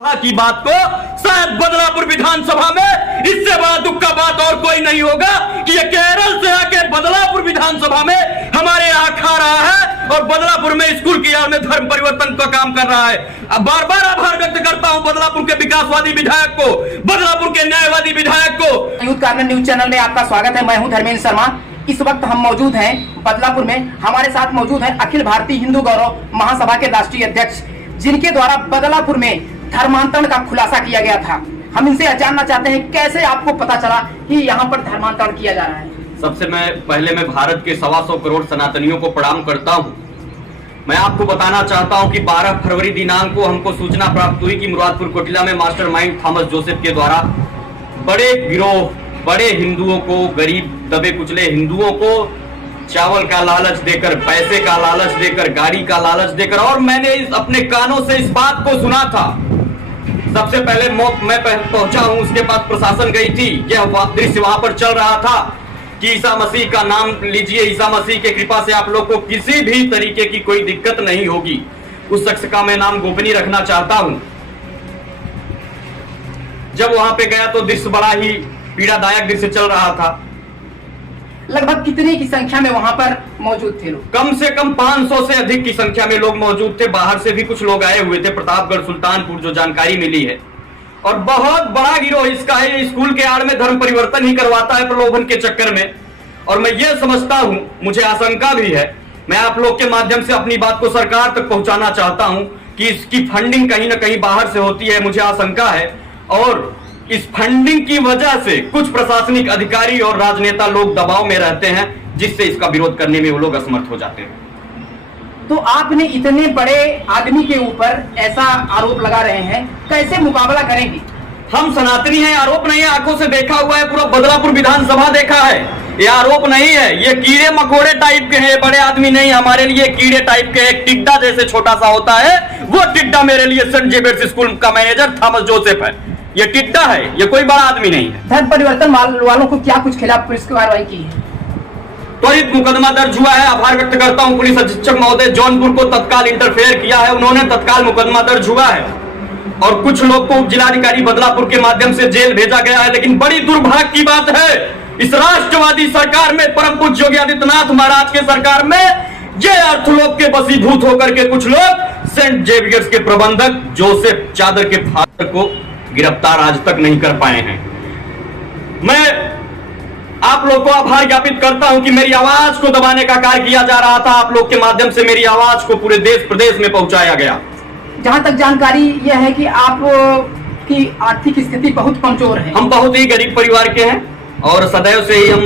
की बात को शायद बदलापुर विधानसभा में इससे बड़ा दुख का बात और कोई नहीं होगा कि ये केरल से आके बदलापुर विधानसभा में हमारे यहाँ खा रहा है और बदलापुर में स्कूल की याद में धर्म परिवर्तन का काम कर रहा है। अब बार बार आभार व्यक्त करता हूँ बदलापुर के विकासवादी विधायक को, बदलापुर के न्यायवादी विधायक को। यूथ कार्नर न्यूज चैनल में आपका स्वागत है। मैं हूं धर्मेंद्र शर्मा। इस वक्त हम मौजूद हैं बदलापुर में। हमारे साथ मौजूद है अखिल भारतीय हिंदू गौरव महासभा के राष्ट्रीय अध्यक्ष, जिनके द्वारा बदलापुर में धर्मांतरण का खुलासा किया गया था। हम इनसे जानना चाहते हैं कैसे आपको पता चला कि यहाँ पर धर्मांतरण किया जा रहा है। सबसे पहले मैं भारत के 125 करोड़ सनातनियों को प्रणाम करता हूँ। मैं आपको बताना चाहता हूँ कि 12 फरवरी दिनांक को हमको सूचना प्राप्त हुई कि मुरादपुर कोटिला में मास्टरमाइंड थॉमस जोसेफ के द्वारा बड़े गिरोह, बड़े हिंदुओं को, गरीब दबे कुचले हिंदुओं को चावल का लालच देकर, पैसे का लालच देकर, गाड़ी का लालच देकर, और मैंने अपने कानों से इस बात को सुना था। सबसे पहले मैं पहुंचा हूं, उसके बाद प्रशासन गई थी। यह दृश्य वहां पर चल रहा था कि ईसा मसीह का नाम लीजिए, ईसा मसीह के कृपा से आप लोग को किसी भी तरीके की कोई दिक्कत नहीं होगी। उस शख्स का मैं नाम गोपनीय रखना चाहता हूं। जब वहां पे गया तो दृश्य बड़ा ही पीड़ादायक दृश्य चल रहा था। लगभग कितने की संख्या में वहां पर मौजूद थे लोग? कम से कम 500 से अधिक की संख्या में लोग मौजूद थे। बाहर से भी कुछ लोग आए हुए थे, प्रतापगढ़, सुल्तानपुर, जो जानकारी मिली है। और बहुत बड़ा गिरोह इसका है। स्कूल के आड़ में धर्म परिवर्तन ही करवाता है प्रलोभन के चक्कर में। और मैं ये समझता हूं, मुझे आशंका भी है, मैं आप लोग के माध्यम से अपनी बात को सरकार तक पहुंचाना चाहता हूं कि इसकी फंडिंग कहीं ना कहीं बाहर से होती है। मुझे आशंका है और इस फंडिंग की वजह से कुछ प्रशासनिक अधिकारी और राजनेता लोग दबाव में रहते हैं, जिससे इसका विरोध करने में वो लोग असमर्थ हो जाते हैं। तो आपने इतने बड़े आदमी के ऊपर ऐसा आरोप लगा रहे हैं, कैसे मुकाबला करेंगे? हम सनातनी हैं, आरोप नहीं है। आंखों से देखा हुआ है, पूरा बदलापुर विधानसभा देखा है। ये आरोप नहीं है, ये कीड़े मकोड़े टाइप के हैं, बड़े आदमी नहीं। हमारे लिए कीड़े टाइप के, एक टिड्डा जैसे छोटा सा होता है, वो टिड्डा मेरे लिए सेंट जेवियर्स स्कूल का मैनेजर थॉमस जोसेफ है। ये टिड्डा है, ये कोई बड़ा आदमी नहीं है। धर्म परिवर्तन वालों को क्या कुछ खिलाफ पुलिस की कार्रवाई की है? त्वरित मुकदमा दर्ज हुआ है। आभार व्यक्त करता हूं पुलिस अधीक्षक महोदय जौनपुर को, तत्काल इंटरफेयर किया है उन्होंने, तत्काल मुकदमा दर्ज हुआ है। और कुछ लोग को जिलाधिकारी बदलापुर के माध्यम से जेल भेजा गया है। लेकिन बड़ी दुर्भाग्य की बात है, इस राष्ट्रवादी सरकार में, परम पूज्य योगी आदित्यनाथ महाराज के सरकार में, ये अर्थलोक के बसीभूत होकर के कुछ लोग सेंट जेवियर्स के प्रबंधक जोसेफ चादर के फादर को गिरफ्तार आज तक नहीं कर पाए हैं। मैं आप लोग को आभार ज्ञापित करता हूं कि मेरी आवाज को दबाने का कार्य किया जा रहा था। आप लोग के माध्यम से मेरी आवाज को पूरे देश प्रदेश में पहुंचाया गया। जहां तक जानकारी यह है कि आप की आर्थिक स्थिति बहुत कमजोर है। हम बहुत ही गरीब परिवार के हैं और सदैव से ही हम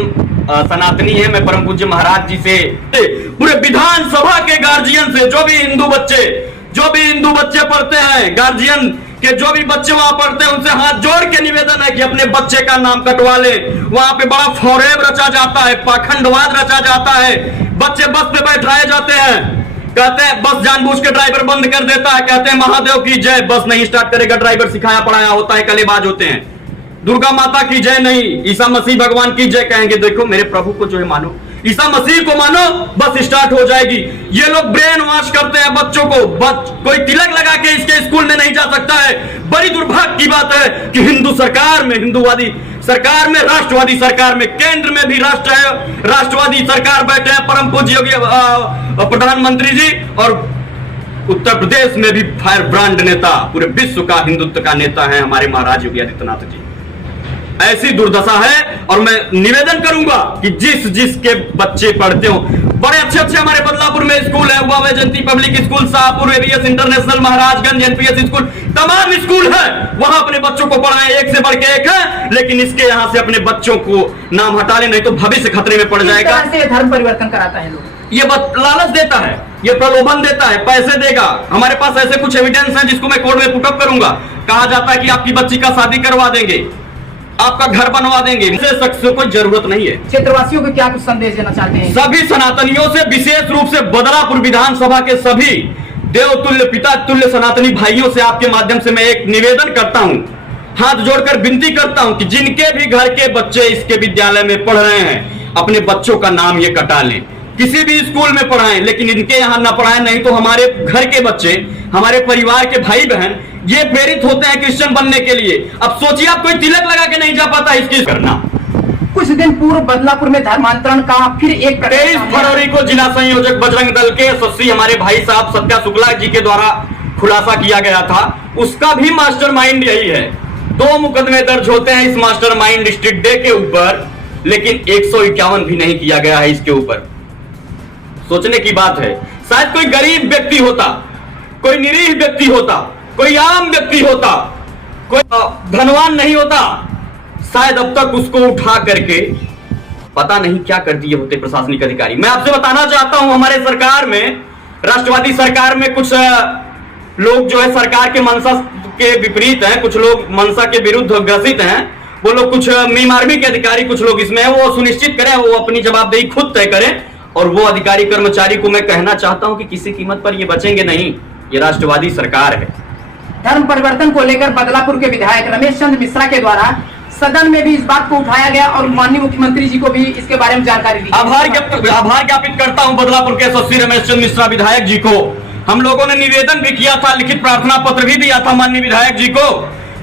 सनातनी हैं। मैं परम पूज्य महाराज जी से, पूरे विधानसभा के गार्जियन से, जो भी हिंदू बच्चे पढ़ते हैं, गार्जियन कि जो भी बच्चे वहां पढ़ते हैं, उनसे हाथ जोड़ के निवेदन है कि अपने बच्चे का नाम कटवा ले। वहां पे बड़ा फौरेब रचा जाता है, पाखंडवाद रचा जाता है। बच्चे बस पे बैठाए जाते हैं, कहते हैं बस जानबूझ के ड्राइवर बंद कर देता है, कहते हैं महादेव की जय, बस नहीं स्टार्ट करेगा ड्राइवर, सिखाया पढ़ाया होता है, कलेबाज होते हैं। दुर्गा माता की जय नहीं, ईसा मसीह भगवान की जय कहेंगे, देखो मेरे प्रभु को जो है मानो, ईसा मसीह को मानो, बस स्टार्ट हो जाएगी। ये लोग ब्रेन वॉश करते हैं बच्चों को। कोई तिलक लगा के इसके स्कूल में नहीं जा सकता है। बड़ी दुर्भाग्य की बात है कि हिंदू सरकार में, हिंदूवादी सरकार में, राष्ट्रवादी सरकार में, केंद्र में भी राष्ट्रवादी सरकार बैठे हैं, परम पूज्य योगी प्रधानमंत्री जी, और उत्तर प्रदेश में भी फायर ब्रांड नेता, पूरे विश्व का हिंदुत्व का नेता है हमारे महाराज योगी आदित्यनाथ जी। ऐसी दुर्दशा है। और मैं निवेदन करूंगा कि जिसके बच्चे पढ़ते हो, बड़े अच्छे हमारे बदलापुर में स्कूल है, हुआ Jayanti public school, Shahpur AVS international, Maharajganj NPS school, तमाम स्कूल है, वहां अपने बच्चों को पढ़ाएं, एक से बढ़ के एक है। लेकिन इसके यहां से अपने बच्चों को नाम हटा ले, नहीं तो भविष्य खतरे में पड़ जाएगा। से धर्म परिवर्तन कराता है लोग, ये लालच देता है, ये प्रलोभन देता है, पैसे देगा। हमारे पास ऐसे कुछ एविडेंस है जिसको मैं कोर्ट में पुटअप करूंगा। कहा जाता है कि आपकी बच्ची का शादी करवा देंगे, आपका घर बनवा देंगे। ऐसे शख्सों को जरूरत नहीं है। क्षेत्रवासियों को क्या कुछ संदेश देना चाहते हैं? सभी सनातनियों से, विशेष रूप से बदलापुर विधानसभा के सभी देवतुल्य, पिता तुल्य सनातनी भाइयों से आपके माध्यम से मैं एक निवेदन करता हूं, हाथ जोड़कर विनती करता हूं कि जिनके भी घर के बच्चे इसके विद्यालय में पढ़ रहे हैं, अपने बच्चों का नाम ये कटा लें। किसी भी स्कूल में पढ़ाएं, लेकिन इनके यहाँ न पढ़ाएं, नहीं तो हमारे घर के बच्चे, हमारे परिवार के भाई बहन ये प्रेरित होते हैं क्रिश्चियन बनने के लिए। अब सोचिए, आप कोई तिलक लगा के नहीं जा पाता इसकी करना। कुछ दिन पूर्व बदलापुर में धर्मांतरण का फिर एक 23 फरवरी को जिला संयोजक बजरंग दल के यशस्वी हमारे भाई साहब सत्या शुक्ला जी के द्वारा खुलासा किया गया था। उसका भी मास्टरमाइंड यही है। 2 मुकदमे दर्ज होते हैं इस मास्टरमाइंड स्ट्रीट डे के ऊपर, लेकिन 151 भी नहीं किया गया है इसके ऊपर। सोचने की बात है, शायद कोई गरीब व्यक्ति होता, कोई निरीह व्यक्ति होता, कोई आम व्यक्ति होता, कोई धनवान नहीं होता, शायद अब तक उसको उठा करके पता नहीं क्या कर दिए होते प्रशासनिक अधिकारी। मैं आपसे बताना चाहता हूं, हमारे सरकार में, राष्ट्रवादी सरकार में कुछ लोग जो है सरकार के मंशा के विपरीत हैं, कुछ लोग मंशा के विरुद्ध ग्रसित हैं। वो लोग कुछ मीम आर्मी के अधिकारी कुछ लोग इसमें हैं। वो सुनिश्चित करें, वो अपनी जवाबदेही खुद तय करें। और वो अधिकारी कर्मचारी को मैं कहना चाहता हूं कि किसी कीमत पर ये बचेंगे नहीं। ये राष्ट्रवादी सरकार है। धर्म परिवर्तन को लेकर बदलापुर के विधायक रमेश चंद्र मिश्रा के द्वारा सदन में भी इस बात को उठाया गया और माननीय मुख्यमंत्री जी को भी इसके बारे में जानकारी दी। आभार ज्ञापित करता हूं बदलापुर के यशस्वी रमेश चंद्र मिश्रा विधायक जी को। हम लोगों ने निवेदन भी किया था, लिखित प्रार्थना पत्र भी दिया था माननीय विधायक जी को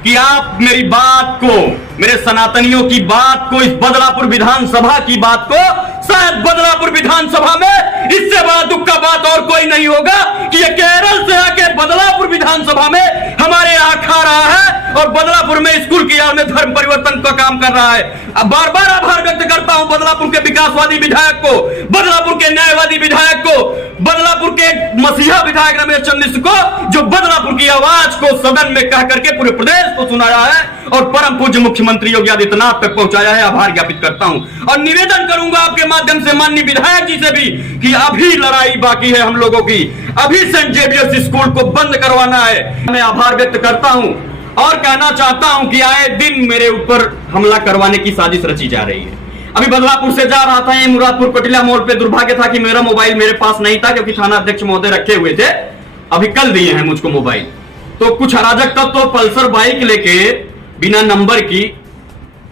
कि आप मेरी बात को, मेरे सनातनियों की बात को, इस बदलापुर विधानसभा की बात को, शायद बदलापुर विधानसभा में इससे बड़ा दुख का बात और कोई नहीं होगा कि ये केरल से आके बदलापुर विधानसभा में हमारे यहाँ खा रहा है और बदलापुर में स्कूल की यार में धर्म परिवर्तन का काम कर रहा है। अब बार बार आभार व्यक्त करता हूं बदलापुर के विकासवादी विधायक को, बदलापुर के न्यायवादी विधायक को, बदलापुर के मसीहा विधायक रमेश चंद्र मिश्र को, जो बदलापुर की आवाज को सदन में कह करके पूरे प्रदेश को सुनाया है और परम पूज्य मुख्यमंत्री योगी आदित्यनाथ तक पहुंचाया है। आभार ज्ञापित करता हूं और निवेदन करूंगा आपके माध्यम से माननीय विधायक जी से भी कि अभी लड़ाई बाकी है हम लोगों की, अभी सेंट जेवियर्स स्कूल को बंद करवाना है। मैं आभार व्यक्त करता हूं और कहना चाहता हूं कि आए दिन मेरे ऊपर हमला करवाने की साजिश रची जा रही है। अभी बदलापुर से जा रहा था, ये मुरादपुर कोटिला मोड़ पे दुर्भाग्य था कि मेरा मोबाइल मेरे पास नहीं था, क्योंकि थाना अध्यक्ष महोदय रखे हुए थे, अभी कल दिए हैं मुझको मोबाइल। तो कुछ अराजक तत्व तो पल्सर बाइक लेके बिना नंबर की,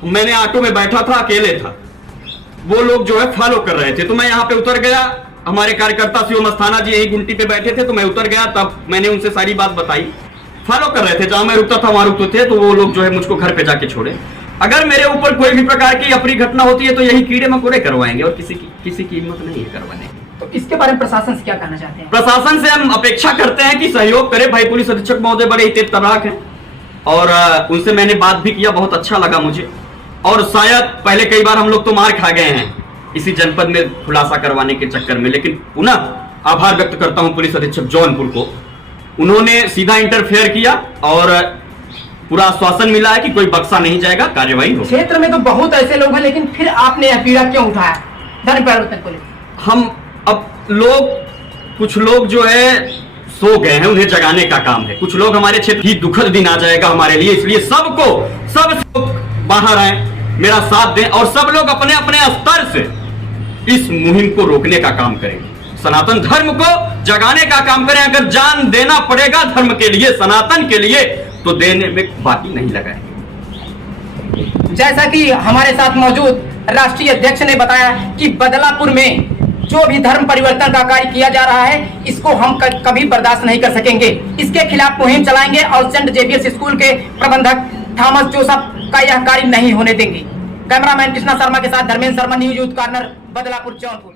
मैंने ऑटो में बैठा था, अकेले था, वो लोग जो है फॉलो कर रहे थे। तो मैं यहाँ पे उतर गया, हमारे कार्यकर्ता शिव मस्थाना जी यही गुंटी पे बैठे थे, तो मैं उतर गया। तब मैंने उनसे सारी बात बताई। फॉलो कर रहे थे, जहां मैं रुकता था वहां रुकते थे, तो वो लोग जो है मुझको घर पे जाके छोड़े। अगर मेरे ऊपर कोई भी प्रकार की अप्रिय घटना होती है तो यही कीड़े मकोड़े करवाएंगे और किसी की हिम्मत नहीं है करवाने की। तो इसके बारे में प्रशासन से क्या कहना चाहते हैं? प्रशासन से हम अपेक्षा करते हैं कि सहयोग करे। भाई पुलिस अधीक्षक महोदय बड़े ही तेज तर्राक हैं और उनसे मैंने बात भी किया, बहुत अच्छा लगा मुझे। और शायद पहले कई बार हम लोग तो मार खा गए हैं इसी जनपद में खुलासा करवाने के चक्कर में, लेकिन पुनः आभार व्यक्त करता हूं पुलिस अधीक्षक जौनपुर को। उन्होंने सीधा इंटरफेयर किया और पूरा आश्वासन मिला है कि कोई बक्सा नहीं जाएगा, कार्यवाही होगी। क्षेत्र में तो बहुत ऐसे लोग हैं, लेकिन फिर आपने यह पीड़ा क्यों उठाया धर्म परिवर्तन को लेकर? हम अब कुछ लोग जो है सो गए हैं, उन्हें जगाने का काम है। कुछ लोग हमारे क्षेत्र की दुखद दिन आ जाएगा हमारे लिए, इसलिए सब बाहर आए, मेरा साथ दें और सब लोग अपने अपने स्तर से इस मुहिम को रोकने का काम करें, सनातन धर्म को जगाने का काम करें। अगर जान देना पड़ेगा धर्म के लिए, सनातन के लिए, तो देने में बाकी नहीं लगाएंगे। जैसा कि हमारे साथ मौजूद राष्ट्रीय अध्यक्ष ने बताया कि बदलापुर में जो भी धर्म परिवर्तन का कार्य किया जा रहा है, इसको हम कभी बर्दाश्त नहीं कर सकेंगे। इसके खिलाफ मुहिम चलाएंगे और सेंट जेवियर्स स्कूल के प्रबंधक थॉमस जोसेफ का यह कार्य नहीं होने देंगे। कैमरामैन कृष्णा शर्मा के साथ Dharmendra Sharma, news youth corner, Badlapur Jaunpur.